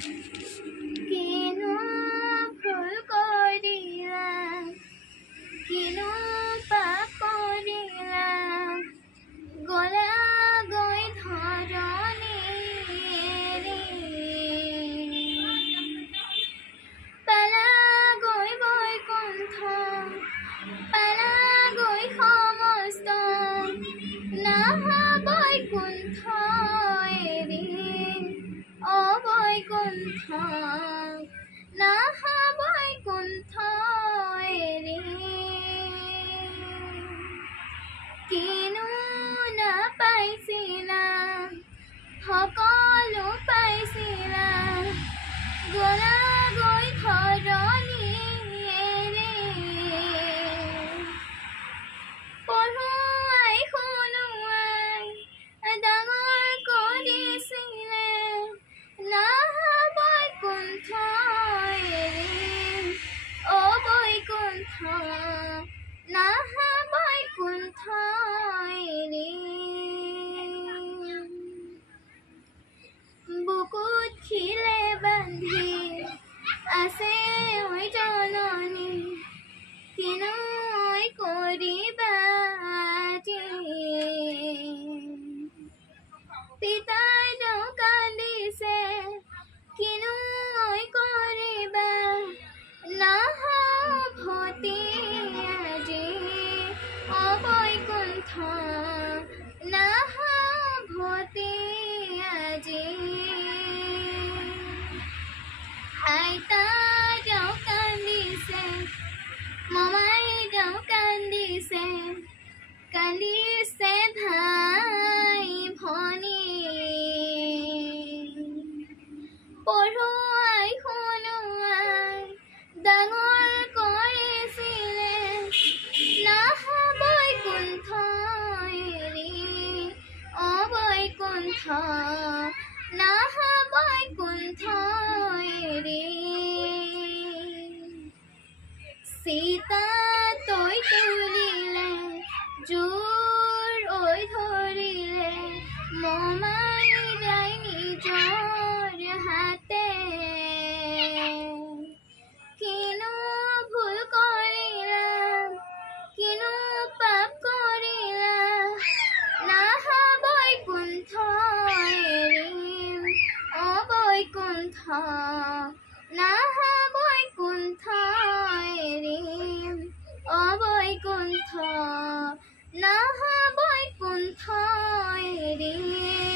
কিনো ভুল কৰিলা, কিনো পাপ কৰিলা, গলা গৈ ধৰণী এৰি, পালা গৈ বৈকুণ্ঠ, পালা গৈ সমস্ত, নাহা বৈকুণ্ঠ এৰি, অবৈকুণ্ঠ, নাহা বৈকুণ্ঠ এৰি। কিনো নাপাইছিলা, সকলো পাইছিলা, গলা গৈ ধৰণী এৰি, পঢ়ুৱাই শুনোৱাই ডাঙৰ কৰিছিলে, নাহা বৈকুণ্ঠ এৰি, অবৈকুণ্ঠ, নাহা বৈকুণ্ঠ এৰি। বুকুত শিলে বান্ধি আছে ঐ জননী, কিনো ঐ কৰিবা আজি, পিতাই কান্দিছে, কিনো ঐ কৰিবা, নাহা উভতি আজি, অবৈকুণ্ঠ, নাহা উভতি আজি। আইতাও কান্দিছে, মমাইও কান্দিছে, কান্দিছে ভাই ভনী, পঢ়ুৱাই শুনোৱাই ডাঙৰ কৰিছিলে, নাহা বৈকুণ্ঠ এৰি, অবৈকুণ্ঠ, নাহা বৈকুণ্ঠ এৰি। সীতা তৈ তুলিলে, জোৰ ঐ ধৰিলে, মমাই যায় নিজৰ হাতে, কিনো ভুল কৰিলা, কিনো পাপ কৰিলা, নাহা বৈকুণ্ঠ এৰি, অবৈকুণ্ঠ, নাহা বৈকুণ্ঠ এৰি, অবৈকুণ্ঠ, নাহা বৈকুণ্ঠ এৰি।